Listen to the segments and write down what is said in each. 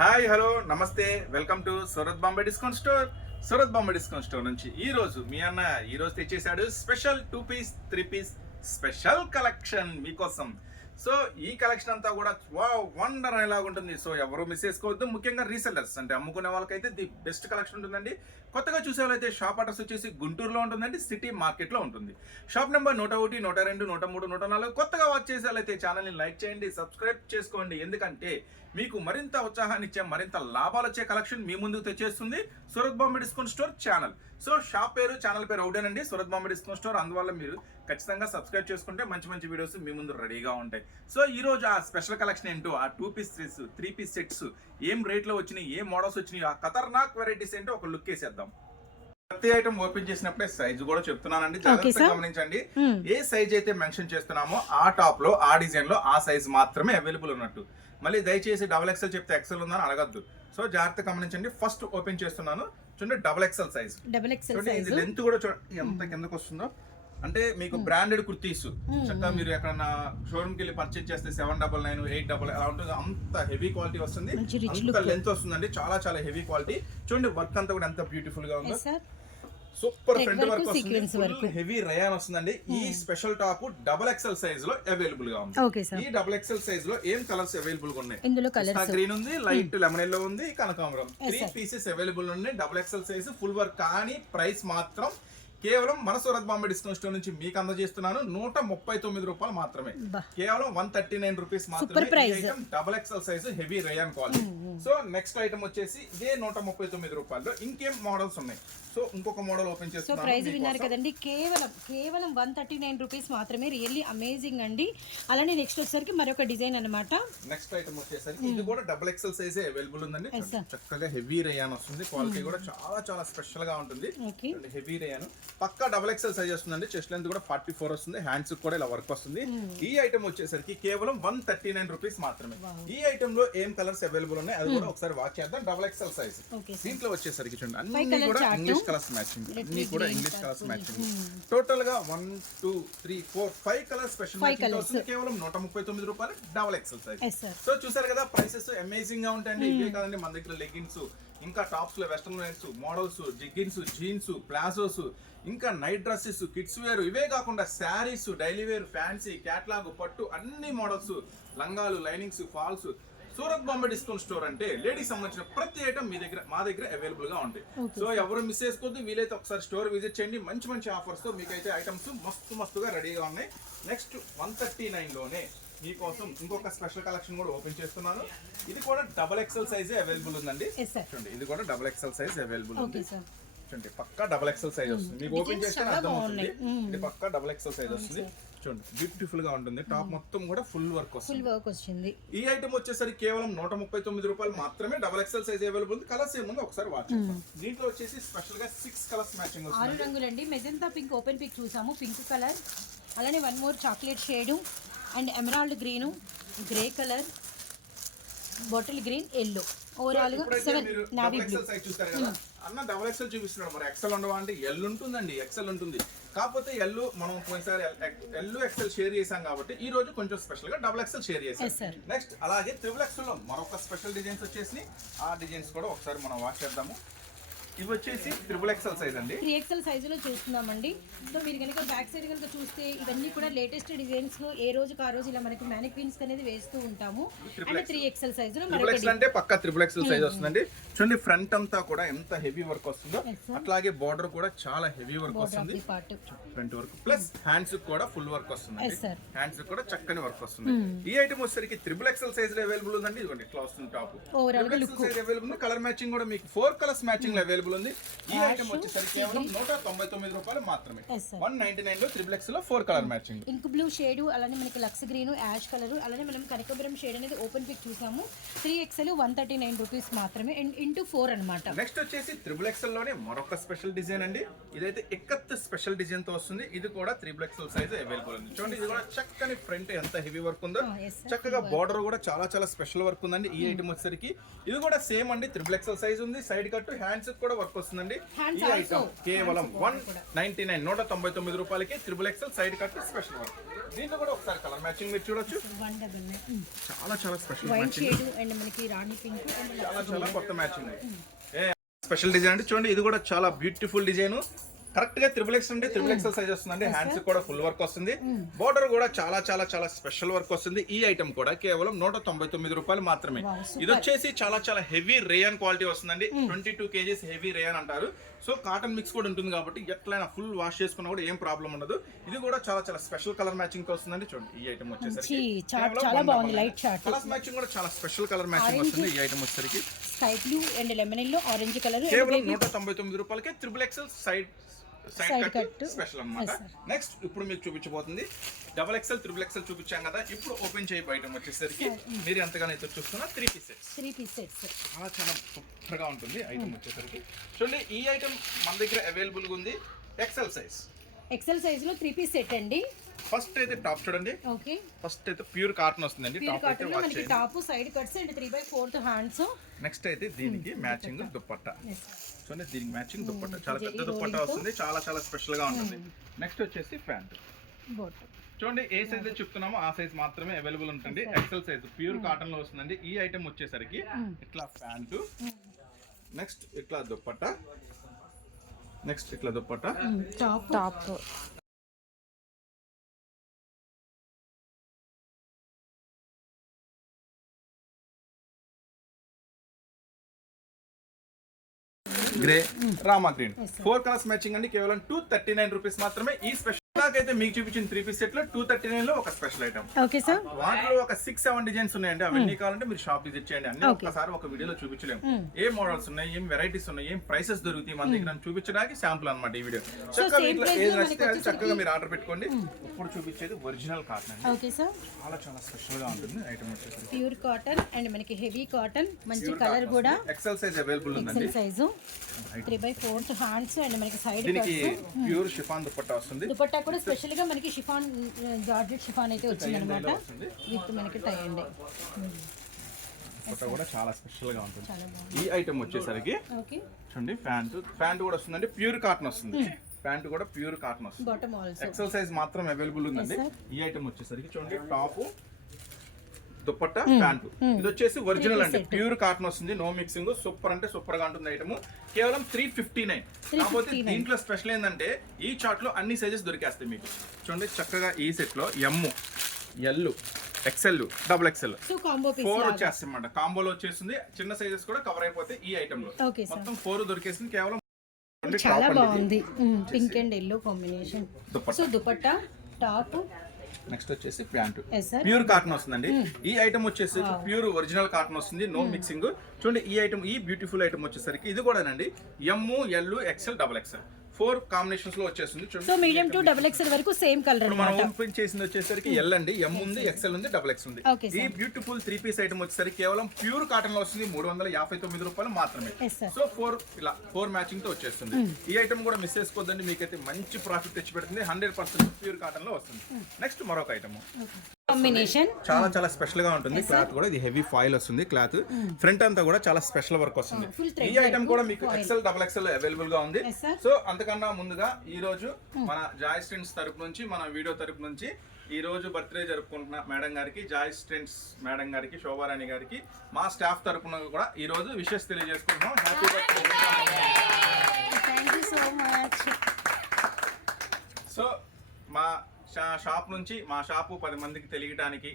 Hi hello నమస్తే welcome to Surat Bombay discount store. Surat Bombay discount store నుంచి ఈ రోజు మీ అన్న ఈ రోజు తెచ్చేసాడు special 2 piece 3 piece special collection మీకోసం. సో ఈ కలెక్షన్ అంతా కూడా వావ్ వండర్ అనేలాగా ఉంటుంది. సో ఎవరు మిస్ చేసుకోవద్దు, ముఖ్యంగా రీసెల్లర్స్ అంటే అమ్ముకునే వాళ్ళకైతే ది బెస్ట్ కలెక్షన్ ఉంటుందండి. కొత్తగా చూసే వాళ్ళైతే షాప్ అడ్రస్ వచ్చేసి గుంటూరులో ఉంటుందండి, సిటీ మార్కెట్లో ఉంటుంది. Shop number 101, 102, 103, 104. కొత్తగా వాచ్ చేసే వాళ్ళైతే ఛానల్ని లైక్ చేయండి, సబ్స్క్రైబ్ చేసుకోండి. ఎందుకంటే మీకు మరింత ఉత్సాహాన్ని ఇచ్చే, మరింత లాభాలు వచ్చే కలెక్షన్ మీ ముందుకు తెచ్చేస్తుంది Surat Bombay discount store channel. So shop పేరు, ఛానల్ పేరు ఒకటేనండి, సూరత్ బాంబే డిస్కౌంట్ స్టోర్. అందువల్ల మీరు ఖచ్చితంగా సబ్స్క్రైబ్ చేసుకుంటే మంచి మంచి వీడియోస్ మీ ముందు రెడీగా ఉంటాయి. సో ఈ రోజు ఆ స్పెషల్ కలెక్షన్ ఏంటో, ఆ 2 పీస్ 3 పీస్ సెట్స్ ఏం రేట్లో వచ్చినాయి, ఏం మోడల్స్ వచ్చినాయి, ఆ ఖతర్నాక్ వెరైటీస్ ఏంటో ఒక లుక్ వేసేద్దాం. ప్రతి ఐటమ్ ఓపెన్ చేసినప్పుడే సైజ్ కూడా చెప్తున్నానండి, జాగ్రత్తగా గమనించండి. ఏ సైజ్ అయితే మెన్షన్ చేస్తున్నామో ఆ టాప్ లో, ఆ డిజైన్ లో ఆ సైజ్ మాత్రమే అవైలబుల్ ఉన్నట్టు. మళ్ళీ దయచేసి XXL చెప్తే ఎక్సెల్ ఉందని అడగద్దు. సో జాగ్రత్తగా గమనించండి. ఫస్ట్ ఓపెన్ చేస్తున్నాను, చూడండి XXL సైజ్. ఇది లెంత్ కూడా చూడండి ఎంత కిందకు వస్తుందో. అంటే మీకు బ్రాండెడ్ కుర్తీస్ చక్కగా మీరు ఎక్కడన్నా షోరూమ్ కి వెళ్ళి పర్చేజ్ చేస్తే 799, 899 అలా ఉంటుంది. అంత హెవీ క్వాలిటీ వస్తుంది, అంత లెంత్ వస్తుందండి. చాలా చాలా హెవీ క్వాలిటీ. చూడండి వర్క్ అంతా కూడా ఎంత బ్యూటిఫుల్ గా ఉందో. సూపర్ ఫ్రంట్ వర్క్ వస్తుంది, హెవీ రయాన్ వస్తుందండి. ఈ స్పెషల్ టాప్ XXL సైజ్ లో అవైలబుల్ గా ఉంది. ఈ XXL సైజ్ లో ఏం కలర్స్ అవైలబుల్ ఉన్నాయి? గ్రీన్ ఉంది, లైట్ లెమన్ ఎల్లో ఉంది, కనకాంబరం. 3 పీసెస్ అవైలబుల్ ఉన్నాయి. XXL size full work. కానీ ప్రైస్ మాత్రం కేవలం మన సూరత్ బాంబే డిస్కౌంట్ స్టోర్ నుంచి మీకు అందజేస్తున్నాను 139 రూపాయలు మాత్రమే. కేవలం 139 రూపీస్ మాత్రమే. XXL size heavy rayon quality. So next item వచ్చేసి ఇదే 139 రూపాయల్లో ఇంకేం మోడల్స్ ఉన్నాయి. సో ఇంకొక మోడల్ ఓపెన్ చేస్తున్నాను. సో ప్రైస్ విన్నారు కదండి, కేవలం 139 రూపీస్ మాత్రమే. రియల్లీ అమేజింగ్ అండి. అలానే నెక్స్ట్ వచ్చేసరికి మరొక డిజైన్ అన్నమాట. నెక్స్ట్ ఐటమ్ వచ్చేసరికి ఇది కూడా XXL సైజ్ అవైలబుల్ ఉందండి. చక్కగా హెవీ రేయాన్ వస్తుంది, క్వాలిటీ కూడా చాలా చాలా స్పెషల్ గా ఉంటుంది. హెవీ రేయాన్ పక్కా XXL సైజ్ వస్తుందండి. చెస్ట్ లెంత్ కూడా 44 వస్తుంది. హ్యాండ్స్ కూడా ఇలా వర్క్ వస్తుంది. ఈ ఐటమ్ వచ్చేసరికి కేవలం 139 రూపీస్ మాత్రమే. ఈ ఐటమ్ లో ఏం కలర్స్ అవైలబుల్ ఉన్నాయి అది కూడా ఒకసారి వాచ్ చేద్దాం. XXL సైజ్ దీంట్లో వచ్చేసరికి చూడండి అన్ని కూడా ఇంగ్లీష్ కలర్స్ మ్యాచింగ్, అన్ని కూడా ఇంగ్లీష్ కలర్స్ మ్యాచింగ్. టోటల్ గా 1 2 3 4 5 కలర్స్ స్పెషల్ మ్యాచింగ్ వస్తుంది. కేవలం 139 రూపాయలు XXL సైజ్. సో చూసారు కదా, ప్రైసెస్ అమేజింగ్ గా ఉంటాయండి. ఇవే కాదండి, మన దగ్గర లెగ్గిన్స్, ఇంకా టాప్స్ లో western wears, models, jeggings, jeans, palazzos, ఇంకా నైట్ డ్రెస్సెస్, కిడ్స్ వేర్, ఇవే కాకుండా saris, daily wear, fancy, catalogue, పట్టు, అన్ని మోడల్స్, లంగాలు, linings, falls. Surat Bombay discount store అంటే లేడీస్ సంబంధించిన ప్రతి ఐటమ్ మా దగ్గర అవైలబుల్ గా ఉంటాయి. సో ఎవరు మిస్ చేసుకోవద్దు. వీలైతే ఒకసారి స్టోర్ విజిట్ చేయండి. మంచి మంచి ఆఫర్స్ తో మీకైతే ఐటమ్స్ మస్తుగా రెడీగా ఉన్నాయి. నెక్స్ట్ 139 లోనే మీకోసం ఇంకొక స్పెషల్ కలెక్షన్ కూడా ఓపెన్ చేస్తున్నాను. ఇది కూడా XXL సైజ్ అవైలబుల్ ఉందండి. చూడండి ఇది కూడా XXL సైజ్ అవైలబుల్ ఉంది. చూడండి పక్కా XXL సైజ్ వస్తుంది. మీకు ఓపెన్ చేస్తే అర్థం అవుతుంది. ఇది పక్కా XXL సైజ్ వస్తుంది. చూడండి బ్యూటిఫుల్ గా ఉంటుంది. టాప్ మొత్తం కూడా ఫుల్ వర్క్ వస్తుంది. ఈ ఐటమ్ వచ్చేసరికి కేవలం 139 రూపాయలు మాత్రమే. XXL సైజ్ అవైలబుల్ ఉంది. కలర్స్ ఏముందో ఒకసారి వాచ్ చేద్దాం. దీంట్లో వచ్చేసి స్పెషల్ గా 6 కలర్స్ మ్యాచింగ్ వస్తుంది. 6 రంగులండి. మెజంతా పింక్ ఓపెన్ పిక్ చూసాము, పింక్ కలర్. అలానే 1 more chocolate shade and emerald green, grey colour, bottle green, yellow. Overall గా 7 నావీ బ్లూ సైజ్ చూస్తారు కదా అన్న. XXL చూపిస్తున్నాడు. మరి ఎక్సెల్ ఉండవా అంటే ఎల్ ఉంటుందండి, ఎక్సెల్ ఉంటుంది. కాకపోతే ఎల్ మనం పోయినసారి XL షేర్ చేసాం కాబట్టి ఈ రోజు కొంచెం స్పెషల్ గా XXL షేర్ చేసాం. నెక్స్ట్ అలాగే XXL లో మరొక స్పెషల్ డిజైన్స్ వచ్చేసి ఆ డిజైన్స్ కూడా ఒకసారి మనం వాచ్ చేద్దాము. ఇవి వచ్చేసి XXL సైజ్ అండి. 3XL సైజులో చూస్తున్నామండి. సో మీరు కనుక బ్యాక్ సైడ్ కనుక చూస్తే ఇవన్నీ కూడా లేటెస్ట్ డిజైన్స్ లో ఏ రోజుకి ఆ రోజు ఇలా మనకి మ్యానిక్విన్స్ అనేది వేస్తూ ఉంటాము. అంటే 3XL సైజులో XXL అంటే పక్కా XXL సైజ్ వస్తుందండి. చూడండి ఫ్రంట్ అంతా కూడా ఎంత హెవీ వర్క్ వస్తుందో, అట్లాగే బార్డర్ కూడా చాలా హెవీ వర్క్ వస్తుంది. ఫ్రంట్ వర్క్ ప్లస్ హ్యాండ్స్ కూడా ఫుల్ వర్క్ వస్తుంది. హ్యాండ్స్ కూడా చక్కని వర్క్ వస్తుంది. ఈ ఐటమ్ వచ్చేసరికి XXL సైజ్ లో అవైలబుల్ ఉందండి. ఇదిగోండి ఇట్లా వస్తుంది టాప్. XXL సైజ్ అవైలబుల్ ఉంది. కలర్ మ్యాచింగ్ కూడా మీకు 4 కలర్స్ మ్యాచింగ్ లో అవైలబుల్ ఉంది. ఈ ఐటమ్ వచ్చేసరికి కేవలం 199 రూపాయలు మాత్రమే. 199 లో XXL లో 4 colour matching. Ink blue shade, అలానే మనకి లక్స్ గ్రీన్, యాష్ కలర్, అలానే మనం కనకాంబరం షేడ్ అనేది ఓపెన్ పిక్ చూసాము. 3XL 139 రూపీస్ మాత్రమే. ఇంటూ 4 అన్నమాట. నెక్స్ట్ వచ్చేసి XXL లోనే మరొక స్పెషల్ డిజైన్ అండి. ఇదైతే ఎక్కత్ స్పెషల్ డిజైన్ తో వస్తుంది. ఇది కూడా XXL సైజ్ అవైలబుల్ ఉంది. చూడండి ఇది కూడా చక్కని ఫ్రంట్ ఎంత హెవీ వర్క్ ఉందో, చక్కగా బార్డర్ కూడా చాలా చాలా స్పెషల్ వర్క్ ఉందండి. ఈ ఐటమ్ వచ్చేసరికి ఇది కూడా సేమ్ అండి. XXL సైజ్ ఉంది. సైడ్ కట్, హ్యాండ్స్ కూడా వర్క్ వస్తుందండి. Hands ఈ also. ఐటమ్ కేవలం 199 199 రూపాయలకి triple XL side cut special work. దీంట్లో కూడా ఒకసారి కలర్ మ్యాచింగ్ మీరు చూడొచ్చు. చాలా special white matching, shade and మనకి రాణి పింక్ అండ్ చాలా కొత్త మ్యాచింగ్. స్పెషల్ డిజైన్ అంటే చూడండి, ఇది కూడా చాలా బ్యూటిఫుల్ డిజైన్. కరెక్ట్ గా త్రిబుల్ ఎక్స్ అంటే త్రిబుల్ ఎక్సెల్ సైజ్ వస్తుందండి. హ్యాండ్స్ కూడా ఫుల్ వర్క్ వస్తుంది. బోర్డర్ కూడా చాలా స్పెషల్ వర్క్ వస్తుంది. ఈ ఐటమ్ కూడా కేవలం 199 రూపాయలు మాత్రమే. ఇది వచ్చేసి చాలా హెవీ రేయన్ క్వాలిటీ వస్తుందండి. 22 kgs హెవీ రేయన్ అంటారు. సో కాటన్ మిక్స్ కూడా ఉంటుంది కాబట్టి ఎట్లయినా ఫుల్ వాష్ చేసుకున్నా కూడా ఏం ప్రాబ్లం ఉండదు. ఇది కూడా చాలా స్పెషల్ కలర్ మ్యాచింగ్ తో వస్తుందండి. చూడండి ఈ ఐటమ్ వచ్చేసరికి చాలా బాగుంది. లైట్ చార్ట్ కలర్ మ్యాచింగ్ కూడా చాలా స్పెషల్ కలర్ మ్యాచింగ్ వస్తుంది. ఈ ఐటమ్ వచ్చేసరికి sky blue and lemon yellow orange colour కేవలం 199 రూపాయలకే triple XL side cut special అన్నమాట. నెక్స్ట్ ఇప్పుడు మీకు చూపించబోతుంది డబల్ ఎక్సెల్ త్రిబుల్ ఎక్సెల్ చూపించాం కదా. ఇప్పుడు ఓపెన్ చేయ ఐటమ్ వచ్చేసరికి మీరు ఎంతగానో అయితే చూస్తున్నా 3 పీస్ సెట్స్ చాలా సూపర్ గా ఉంటుంది. ఐటమ్ వచ్చేసరికి చూడండి, ఈ ఐటమ్ మన దగ్గర అవైలబుల్ గా ఉంది. ఎక్సెల్ సైజ్ లో 3 పీస్ సెట్ అండి. ఫస్ట్ అయితే టాప్ చూడండి. ఓకే, ఫస్ట్ అయితే ప్యూర్ కాటన్ వస్తుందండి. టాప్ అయితే వాష్ చేయండి. Top side cuts and 3/4 hands. Next అయితే దీనికి మ్యాచింగ్ దుపట్టా చూడండి. దీనికి మ్యాచింగ్ దుపట్టా చాలా పెద్ద దుపట్టా వస్తుంది. చాలా స్పెషల్ గా ఉంటుంది. నెక్స్ట్ వచ్చేసి ప్యాంట్ చూడండి, ఏ సైజ్ చెప్తున్నామో ఆ సైజ్ మాత్రమే అవైలబుల్ ఉంటుంది. ఎక్సెల్ సైజ్ ప్యూర్ కాటన్ లో వస్తుందండి. ఈ ఐటమ్ వచ్చేసరికి ఇట్లా ప్యాంటు, నెక్స్ట్ ఇట్లా దుపట్టా, నెక్స్ట్ ఇట్లా dupatta, top grey, Rama green 4 colours matching అండి. కేవలం 239 రూపీస్ మాత్రమే. ఈ స్పెషల్ అయితే మీకు చూపించిన 3 పీస్ సెట్ లో 239 లో ఒక స్పెషల్ ఐటమ్. ఓకే సార్, వాటిలో ఒక 6-7 డిజైన్స్ ఉన్నాయండి. అవన్నీ కావాలంటే మీరు షాప్ విజిట్ చేయండి. అన్ని ఒక్కసారి ఒక వీడియోలో చూపించలేము. ఏం మోడల్స్ ఉన్నాయి, ఏం వెరైటీస్ ఉన్నాయి, ఏం ప్రైసెస్ దొరుకుతాయి మన దగ్గర చూపించడానికి శాంపుల్ అన్నమాట ఈ వీడియో. చక్కగా ఏది నచ్చితే అది చక్కగా మీరు ఆర్డర్ పెట్టుకోండి. ఇప్పుడు చూపించేది ఒరిజినల్ కాటన్ అండి. ఓకే సార్, చాలా స్పెషల్ గా ఉంటుంది ఐటమ్ వచ్చేసి. ప్యూర్ కాటన్ అండ్ మనకి హెవీ కాటన్, మంచి కలర్ కూడా. ఎక్సెల్ సైజ్ అవైలబుల్ ఉందండి. సైజ్ 3/4 హ్యాండ్స్ అండ్ మనకి సైడ్ దీనికి ప్యూర్ షిఫాన్ దుపట్టా వస్తుంది. దుపట్టా కూడా స్పెషల్ గా మనకి షిఫాన్, జార్జెట్ షిఫాన్ అయితే వచ్చింది అనమాట. విత్ మనకి టై అండి. దుపట్టా కూడా చాలా స్పెషల్ గా ఉంటుంది. ఈ ఐటమ్ వచ్చేసరికి చూడండి, ప్యాంట్ కూడా వస్తుందండి. ప్యూర్ కాటన్ వస్తుంది. ప్యాంట్ కూడా ప్యూర్ కాటన్ వస్తుంది. బాటమ్ ఆల్సో ఎక్సెల్ సైజ్ మాత్రం అవైలబుల్ ఉందండి. ఈ ఐటమ్ వచ్చేసరికి చూడండి, టాప్, దుపట్టా, ప్యాంటు. ఇది వచ్చేసి ఒరిజినల్ అండి. ప్యూర్ కాటన్ వస్తుంది. No mixing. సూపర్ అంటే సూపర్ గా ఉంటుంది ఐటమ్. కేవలం 359. కాకపోతే దీంట్లో స్పెషల్ ఏంటంటే ఈ చార్ట్ లో అన్ని సైజెస్ దొరికేస్తాయి మీకు. చూడండి, చక్కగా ఈ సెట్ లో ఎమ్, ఎల్, ఎక్సెల్, డబుల్ ఎక్సెల్ 4 వచ్చేస్తాయి అన్నమాట. కాంబోలో వచ్చేస్తుంది. చిన్న సైజెస్ కూడా కవర్ అయిపోతాయి ఈ ఐటమ్ లో. మొత్తం 4 దొరికేస్తుంది. కేవలం చాలా బాగుంది. Pink and yellow combination. So dupatta, top, next వచ్చేసి ప్యాంటు ప్యూర్ కాటన్ వస్తుందండి. ఈ ఐటమ్ వచ్చేసి ప్యూర్ ఒరిజినల్ కాటన్ వస్తుంది. No mixing. చూడండి, ఈ ఐటమ్, ఈ బ్యూటిఫుల్ ఐటమ్ వచ్చేసరికి ఇది కూడానండి M, L, XL, double XL 4 combinations లో వచ్చేస్తుంది. So medium to double XL వరకు సేమ్ కలర్. మనం ఓపెన్ చేసింది వచ్చేసరికి ఎల్ అండి, ఎం ఉంది, ఎక్సెల్ ఉంది, డబుల్ ఎక్స్ ఉంది. ఈ బ్యూటిఫుల్ 3 పీస్ ఐటమ్ వచ్చేసరికి కేవలం ప్యూర్ కాటన్ లో వస్తుంది. 359 రూపాయలు మాత్రమే. సో 4 మ్యాచింగ్ తో వచ్చేస్తుంది. ఈ ఐటమ్ కూడా మిస్ చేసుకోవద్దండి. మీకైతే మంచి ప్రాఫిట్ తెచ్చి పెడుతుంది. 100% ప్యూర్ కాటన్ లో వస్తుంది. నెక్స్ట్ మరొక ఐటమ్ కాంబినేషన్ చాలా స్పెషల్ గా ఉంటుంది. క్లాత్ కూడా ఇది హెవీ ఫాయిల్ వస్తుంది. క్లాత్ ఫ్రంట్ అంతా కూడా చాలా స్పెషల్ వర్క్ వస్తుంది. ఈ ఐటమ్ కూడా మీకు ఎక్సెల్, డబుల్ ఎక్సెల్ అవైలబుల్ గా ఉంది. సో అంతకన్నా ముందుగా ఈ రోజు మన జాయ్ స్టెంట్స్ తరపు నుంచి, మన వీడియో తరపు నుంచి ఈ రోజు బర్త్డే జరుపుకుంటున్న మేడం గారికి, జాయ్ స్టెంట్స్ మేడం గారికి, శోభారాణి గారికి మా స్టాఫ్ తరపున కూడా ఈ రోజు విషెస్ తెలియజేసుకుంటున్నాం. Happy birthday. Thank you so much. So మా షాప్ నుంచి, మా షాపు 10 మందికి తెలియడానికి,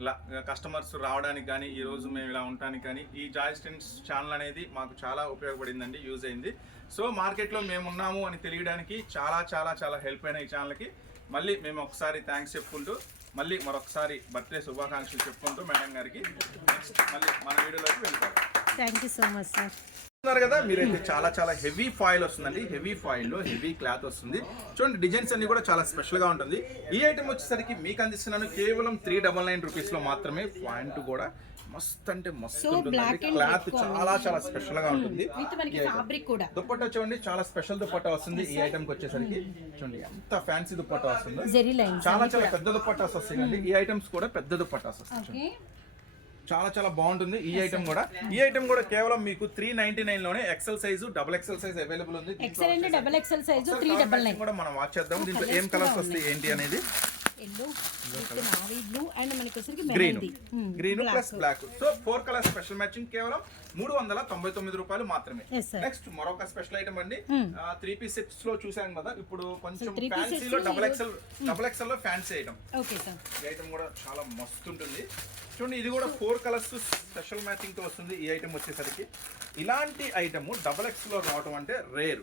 ఇలా కస్టమర్స్ రావడానికి కానీ, ఈరోజు మేము ఇలా ఉండడానికి కానీ ఈ జాయ్ స్టెంట్స్ ఛానల్ అనేది మాకు చాలా ఉపయోగపడిందండి, యూజ్ అయింది. సో మార్కెట్లో మేము ఉన్నాము అని తెలియడానికి చాలా హెల్ప్ అయిన ఈ ఛానల్కి మళ్ళీ మేము ఒకసారి థ్యాంక్స్ చెప్పుకుంటూ, మళ్ళీ మరొకసారి బర్త్డే శుభాకాంక్షలు చెప్పుకుంటూ మేడం గారికి నెక్స్ట్ మళ్ళీ మన వీడియోలోకి వెళ్ళిపోతాం. Thank you so much sir. కదా మీరైతే చాలా హెవీ ఫాయిల్ వస్తుందండి. హెవీ ఫాయిల్ లో హెవీ క్లాత్ వస్తుంది. చూడండి, డిజైన్స్ అన్ని కూడా చాలా స్పెషల్ గా ఉంటుంది. ఈ ఐటమ్ వచ్చేసరికి మీకు అందిస్తున్నాను కేవలం 399 రూపీస్ లో మాత్రమే. పాయింట్ కూడా మస్త్ అంటే మస్తు ఉంటుంది. క్లాత్ చాలా స్పెషల్ గా ఉంటుంది. దుపట్టా చూడండి, చాలా స్పెషల్ దుపట్టా వస్తుంది. ఈ ఐటమ్ కి వచ్చేసరికి చూడండి ఎంత ఫ్యాన్సీ దుపట్టా వస్తుంది. చాలా పెద్ద దుపట్టాస్ వస్తాయండి. ఈ ఐటమ్స్ కూడా పెద్ద దుపట్టాస్ వస్తాయి. చాలా చాలా బాగుంటుంది ఈ ఐటమ్ కూడా. ఈ ఐటమ్ కూడా కేవలం మీకు 399 లోనే XL size double XL size available ఉంది. XL and double XL size 399 కూడా మనం వాచ్ చేద్దాం. దీంట్లో ఏం కలర్స్ వస్తాయి ఏంటి అనేది. Yellow with navy blue and మనకి వచ్చరికి green plus black. So 4 colour special matching కేవలం 399 రూపాయలు మాత్రమే. నెక్స్ట్ మరొక స్పెషల్ ఐటమ్ అండి. 3 పీస్ సెట్స్ లో చూసాం కదా, ఇప్పుడు కొంచెం ఫ్యాన్సీలో డబుల్ ఎక్సెల్ లో ఫ్యాన్సీ ఐటమ్. ఓకే సార్, ఈ ఐటమ్ కూడా చాలా మస్తు ఉంటుంది. చూడండి, ఇది కూడా 4 కలర్స్ స్పెషల్ మ్యాచింగ్ తో వస్తుంది. ఈ ఐటమ్ వచ్చేసరికి ఇలాంటి ఐటమ్ డబుల్ ఎక్స్ లో రావడం అంటే రేర్,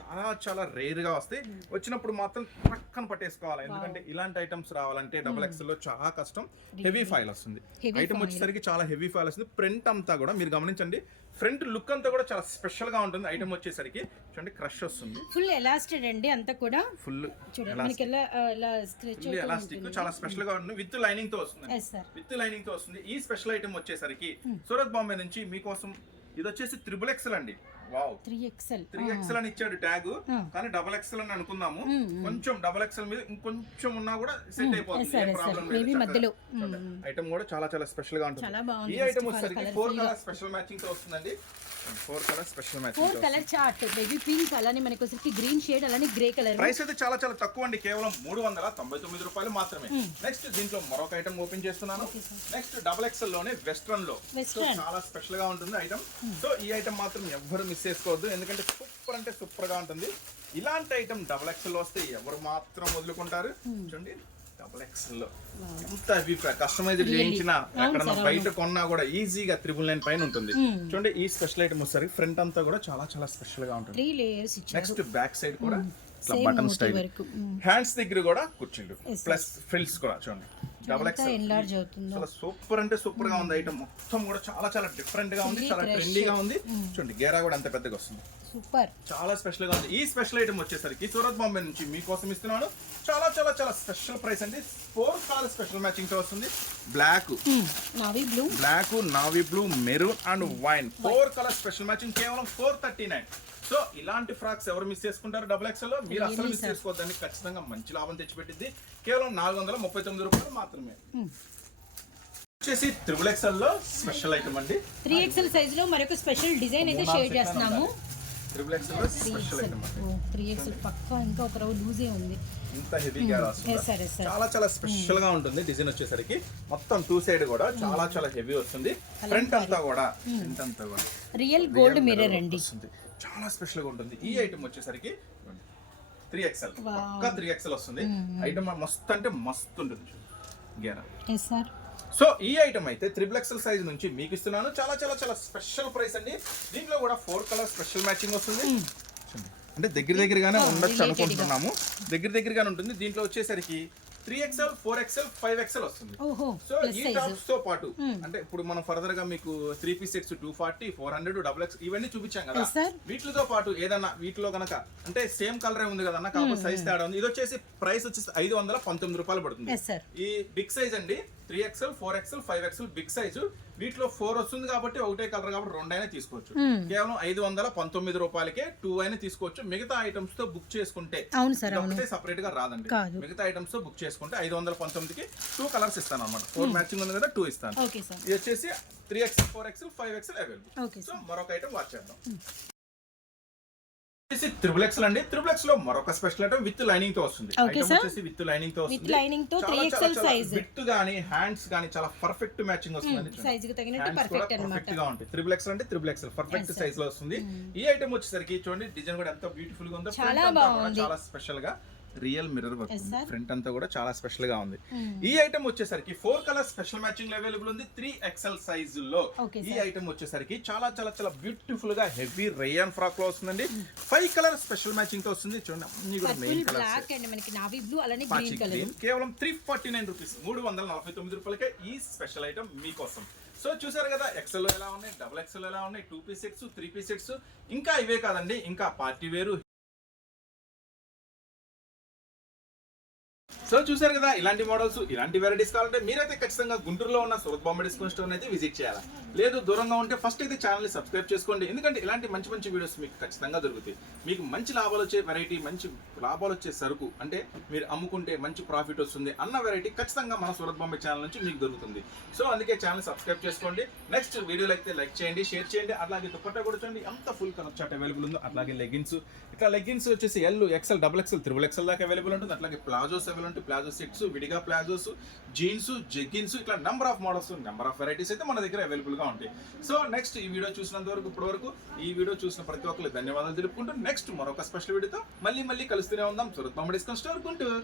చాలా చాలా రేర్ గా వస్తాయి. వచ్చినప్పుడు మాత్రం పక్కన పట్టేసుకోవాలి, ఎందుకంటే ఇలాంటి ఐటమ్స్ రావాలంటే డబుల్ ఎక్స్ లో చాలా కష్టం. హెవీ ఫైల్ వస్తుంది. ఐటమ్ వచ్చేసరికి చాలా హెవీ ఫైల్ వస్తుంది. ప్రింట్ అంతా కూడా మీరు గమనించండి, ఫ్రంట్ లుక్ అంతా కూడా చాలా స్పెషల్ గా ఉంటుంది. ఐటమ్ వచ్చేసరికి చూడండి, క్రష్ వస్తుంది. ఫుల్ ఎలాస్టెడ్ అండి, అంతా కూడా ఫుల్ ఎలాస్టిక్, చాలా స్పెషల్ గా ఉంటుంది. విత్ లైనింగ్ తో వస్తుంది. విత్ లైనింగ్ తో వస్తుంది. ఈ స్పెషల్ ఐటమ్ వచ్చేసరికి సూరత్ బాంబే నుంచి మీకోసం ఇది వచ్చేసి 3XL అండి. వావ్, 3XL అని ఇచ్చాడు ట్యాగ్, కానీ డబుల్ ఎక్స్ఎల్ అని అనుకుందాము. కొంచెం డబుల్ ఎక్స్ఎల్ మీద ఇంకొంచెం ఉన్నా కూడా సెట్ అయిపోతుంది. ఐటమ్ కూడా చాలా చాలా స్పెషల్ గా ఉంటుంది. ఈ ఐటమ్ వచ్చేసరికి 4 కలర్ స్పెషల్ మ్యాచింగ్ తో వస్తుందండి. 4 colour special matching, 4 colour chart, baby pink, అలానే మనకి వచ్చేసరికి గ్రీన్ షేడ్, అలానే గ్రే కలర్. ప్రైస్ అయితే చాలా చాలా తక్కువ అండి, కేవలం 399 రూపాయలు మాత్రమే. నెక్స్ట్ దీంట్లో మరొక ఐటమ్ ఓపెన్ చేస్తున్నాను. నెక్స్ట్ డబుల్ ఎక్స్ఎల్ లోనే వెస్ట్రన్ లో చాలా స్పెషల్ గా ఉంటుంది ఐటమ్. సో ఈ ఐటమ్ మాత్రం ఎవ్వరు మిస్ చేసుకోవద్దు, ఎందుకంటే సూపర్ అంటే సూపర్ గా ఉంటుంది. ఇలాంటి ఐటమ్ డబుల్ ఎక్స్ఎల్ వస్తే ఎవరు మాత్రం వదులుకుంటారు. చూడండి, డబుల్ ఎక్స్ఎల్ లో ఎంత కస్టమైజ్డ్ చేయించిన ఎక్కడ బయట కొన్నా కూడా ఈజీగా 999 పైన ఉంటుంది. చూడండి, ఈ స్పెషల్ ఐటమ్ వచ్చేసరికి ఫ్రంట్ అంతా కూడా చాలా చాలా స్పెషల్ గా ఉంటుంది. నెక్స్ట్ బ్యాక్ సైడ్ కూడా బటన్ స్టైల్, హ్యాండ్స్ దగ్గర కూడా కుర్చీలు ప్లస్ ఫ్రిల్స్ కూడా చూడండి. డబుల్ ఎక్స్ఎల్ చాలా సూపర్ అంటే సూపర్ గా ఉంది ఐటమ్. మొత్తం కూడా చాలా చాలా డిఫరెంట్ గా ఉంది, చాలా ట్రెండీగా ఉంది. చూడండి, గేరా కూడా ఎంత పెద్దగా వస్తుంది, సూపర్, చాలా స్పెషల్ గా ఉంది. ఈ స్పెషల్ ఐటమ్ వచ్చేసరికి సూరత్ బాంబే నుంచి మీకోసం ఇస్తున్నాను. చాలా చాలా చాలా స్పెషల్ ప్రైస్ అండి. 4 కలర్ స్పెషల్ మ్యాచింగ్ తో వస్తుంది. Black, navy blue, maroon and wine, 4 colour special matching కేవలం 439. సో ఇలాంటి ఫ్రాక్స్ ఎవరు మిస్ చేసుకుంటారు డబుల్ ఎక్స్ఎల్ లో, మీరు అసలు మిస్ చేసుకోవద్దండి. ఖచ్చితంగా మంచి లాభం తెచ్చిపెట్టింది. కేవలం 439 రూపాయలు మాత్రమే. వచ్చేసి 3XL లో స్పెషల్ ఐటమ్ అండి. 3XL సైజ్ లో మరొక స్పెషల్ డిజైన్ అయితే షేర్ చేస్తున్నాము. 3XL లో స్పెషల్ ఐటమ్ అండి. 3XL పక్కా ఇంకా ఒక రౌ లూజే ఉంది. ఇంత హెవీగా రాస్తుంది, చాలా చాలా స్పెషల్ గా ఉంటుంది. డిజైన్ వచ్చేసరికి మొత్తం 2 సైడ్ కూడా చాలా చాలా హెవీ వస్తుంది. ఫ్రంట్ అంతా కూడా రియల్ గోల్డ్ మిర్రర్ అండి, చాలా స్పెషల్ గా ఉంటుంది. ఈ ఐటమ్ వచ్చేసరికి 3XL, పక్కా 3XL వస్తుంది. ఐటమ్ మస్తు అంటే మస్తు ఉంటుంది. సో ఈ ఐటమ్ అయితే 3XL సైజ్ నుంచి మీకు ఇస్తున్నాను. చాలా చాలా చాలా స్పెషల్ ప్రైస్ అండి. దీంట్లో కూడా 4 కలర్ స్పెషల్ మ్యాచింగ్ వస్తుంది. అంటే దగ్గరగానే ఉండొచ్చు అనుకుంటున్నాము, దగ్గరగానే ఉంటుంది. దీంట్లో వచ్చేసరికి 3XL, 4XL, 5XL వస్తుంది. సో ఈ టాప్స్ తో పాటు అంటే ఇప్పుడు మనం ఫర్దర్ గా మీకు 3 పీస్ సెట్స్ 240, 400, డబుల్ ఎక్స్ ఇవన్నీ చూపించాం కదా. వీటితో పాటు ఏదన్నా వీటిలో కనుక అంటే సేమ్ కలరే ఉంది కదన్నా, కాకపోతే సైజ్ తేడా ఉంది. ఇది వచ్చేసి ప్రైస్ వచ్చేసి 519 రూపాయలు పడుతుంది. ఈ బిగ్ సైజ్ అండి, 3XL, 4XL, 5XL big size. వీటిలో 4 వస్తుంది కాబట్టి ఒకటే కలర్ కాబట్టి 2 అయినా తీసుకోవచ్చు. కేవలం 519 రూపాయలకే 2 అయినా తీసుకోవచ్చు. మిగతా ఐటమ్స్ తో బుక్ చేసుకుంటే ఒకటే సపరేట్ గా రాదండి. మిగతా ఐటమ్స్ తో బుక్ చేసుకుంటే 519కి 2 కలర్స్ ఇస్తాను అనమాట. 4 మ్యాచింగ్ ఉంది కదా, 2 ఇస్తాను. ఇది వచ్చేసి 3XL, 4XL, 5XL available. So మరొక ఐటమ్ వాచ్ చేద్దాం. 3XL అండి. 3X లో మరొక స్పెషల్ ఐటమ్ విత్ లైనింగ్ తో వస్తుంది. విత్ లైనింగ్ తో వస్తుంది. 3XL సైజ్ విత్ గానీ హ్యాండ్స్ గానీ చాలా పర్ఫెక్ట్ మ్యాచింగ్ వస్తుంది. సైజ్ కి తగినట్టు పర్ఫెక్ట్ అన్నమాట. గా ఉంటుంది. 3XL అంటే 3XL పర్ఫెక్ట్ సైజ్ లో వస్తుంది. ఈ ఐటమ్ వచ్చేసరికి చూడండి, డిజైన్ కూడా ఎంత బ్యూటిఫుల్ గా ఉందో. చాలా స్పెషల్ గా రియల్ మిర్రర్ వర్క్, ఫ్రంట్ అంతా కూడా చాలా స్పెషల్ గా ఉంది. ఈ ఐటమ్ వచ్చేసరికి 4 కలర్ స్పెషల్ మ్యాచింగ్ అవైలబుల్ ఉంది 3XL సైజు లో. ఈ ఐటమ్ వచ్చేసరికి చాలా చాలా చాలా బ్యూటిఫుల్ గా హెవీ రేయాన్ ఫ్రాక్ లో వస్తుందండి. 5 కలర్ స్పెషల్ మ్యాచింగ్ తో వస్తుంది. చూడండి, అన్ని కూడా మెయిన్ బ్లాక్ అండ్ మనకి నావీ బ్లూ అలానే గ్రీన్ కలర్. కేవలం 349 రూపీస్, 349 రూపాయలకే ఈ స్పెషల్ ఐటమ్ మీకోసం. సో చూసారు కదా, XL లో ఎలా ఉన్నాయి, డబుల్ XL ఎలా ఉన్నాయి, 2 పీస్ సెట్స్, 3 పీస్ సెట్స్. ఇంకా ఇవే కాదండి, ఇంకా పార్టీ వేరు, సో చూసారు కదా, ఇలాంటి మోడల్స్ ఇలాంటి వెరైటీస్ కావాలంటే మీరైతే ఖచ్చితంగా గుంటూరులో ఉన్న సూరత్ బాంబే డిస్కౌంట్ స్టోర్ అయితే విజిట్ చేయాలి. లేదు దూరంగా ఉంటే ఫస్ట్ అయితే ఛానల్ని సబ్స్క్రైబ్ చేసుకోండి, ఎందుకంటే ఇలాంటి మంచి మంచి వీడియోస్ మీకు ఖచ్చితంగా దొరుకుతాయి. మీకు మంచి లాభాలు వచ్చే వెరైటీ, మంచి లాభాలు వచ్చే సరుకు, అంటే మీరు అమ్ముకుంటే మంచి ప్రాఫిట్ వస్తుంది అన్న వెరైటీ ఖచ్చితంగా మన సూరత్ బాంబే ఛానల్ నుంచి మీకు దొరుకుతుంది. సో అందుకే ఛానల్ సబ్స్క్రైబ్ చేసుకోండి. నెక్స్ట్ వీడియోలు అయితే లైక్ చేయండి, షేర్ చేయండి. అలాగే దుపట్టా కూడా చూడండి ఎంత ఫుల్ కలర్ చార్ట్ అవైలబుల్ ఉందో. అట్లాగే లెగిన్స్, ఇట్లా లెగిన్స్ వచ్చేసి L, XL, double XL, triple XL దాకా అవైలబుల్ ఉంటుంది. అట్లాగే ప్లాజోస్ అవైలబుల్ ఉంటుంది, ప్లాజో సెట్స్, విడిగా ప్లాజోస్, జీన్స్, జెగ్గిన్స్, ఇట్లా number of models, number of varieties అయితే మన దగ్గర అవైలబుల్ గా ఉంటాయి. సో నెక్స్ట్ ఈ వీడియో చూసినంత వరకు, ఇప్పటి వరకు ఈ వీడియో చూసిన ప్రతి ఒక్కరికి ధన్యవాదాలు తెలుపుకుంటూ నెక్స్ట్ మరొక స్పెషల్ వీడియోతో మళ్ళీ కలుస్తూనే ఉందాం. Surat Bombay discount store Guntur.